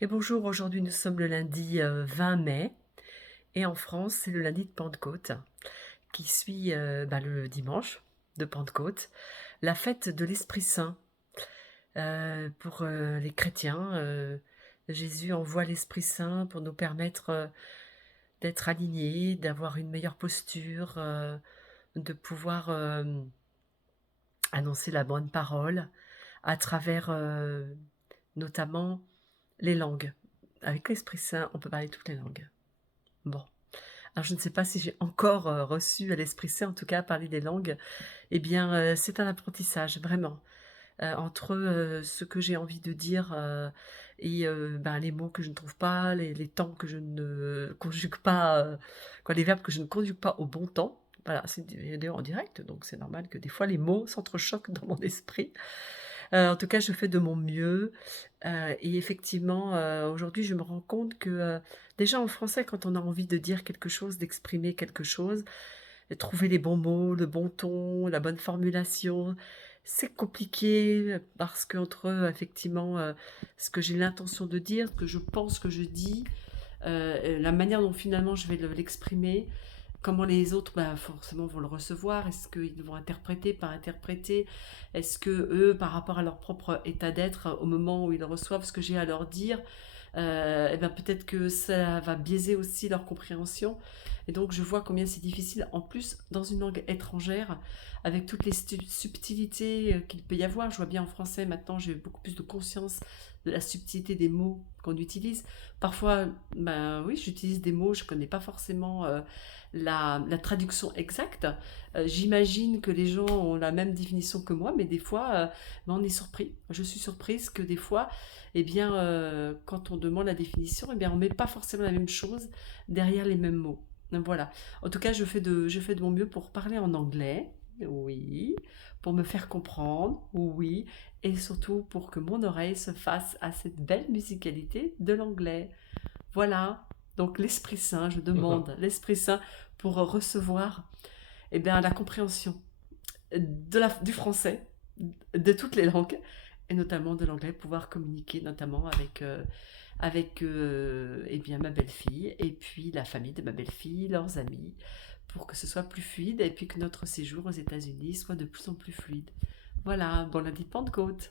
Et bonjour, aujourd'hui nous sommes le lundi 20 mai et en France c'est le lundi de Pentecôte qui suit le dimanche de Pentecôte, la fête de l'Esprit Saint. Pour les chrétiens, Jésus envoie l'Esprit Saint pour nous permettre d'être alignés, d'avoir une meilleure posture, de pouvoir annoncer la bonne parole à travers notamment les langues. Avec l'Esprit Saint, on peut parler toutes les langues. Bon, alors je ne sais pas si j'ai encore, reçu à l'Esprit Saint, en tout cas parler des langues. Eh bien, c'est un apprentissage vraiment, entre, ce que j'ai envie de dire, et les mots que je ne trouve pas, les temps que je ne conjugue pas, quoi, les verbes que je ne conjugue pas au bon temps. Voilà, c'est des vidéos en direct, donc c'est normal que des fois les mots s'entrechoquent dans mon esprit. En tout cas, je fais de mon mieux, et effectivement, aujourd'hui, je me rends compte que, déjà en français, quand on a envie de dire quelque chose, d'exprimer quelque chose, trouver les bons mots, le bon ton, la bonne formulation, c'est compliqué, parce qu'entre, effectivement, ce que j'ai l'intention de dire, ce que je pense que je dis, la manière dont finalement je vais l'exprimer, comment les autres, forcément, vont le recevoir. Est-ce qu'ils vont interpréter, pas interpréter? Est-ce que eux, par rapport à leur propre état d'être, au moment où ils reçoivent ce que j'ai à leur dire, peut-être que ça va biaiser aussi leur compréhension. Et donc, je vois combien c'est difficile, en plus, dans une langue étrangère, avec toutes les subtilités qu'il peut y avoir. Je vois bien en français, maintenant, j'ai beaucoup plus de conscience de la subtilité des mots qu'on utilise. Parfois, oui, j'utilise des mots, je ne connais pas forcément la traduction exacte. J'imagine que les gens ont la même définition que moi, mais des fois, on est surpris. Je suis surprise que des fois, quand on demande la définition, on ne met pas forcément la même chose derrière les mêmes mots. Donc voilà. En tout cas, je fais de mon mieux pour parler en anglais, oui, pour me faire comprendre, oui, et surtout pour que mon oreille se fasse à cette belle musicalité de l'anglais. Voilà. Donc l'Esprit Saint, je demande l'Esprit Saint pour recevoir la compréhension du français, de toutes les langues, et notamment de l'anglais, pouvoir communiquer notamment avec ma belle-fille, et puis la famille de ma belle-fille, leurs amis, pour que ce soit plus fluide, et puis que notre séjour aux États-Unis soit de plus en plus fluide. Voilà, bon lundi de Pentecôte.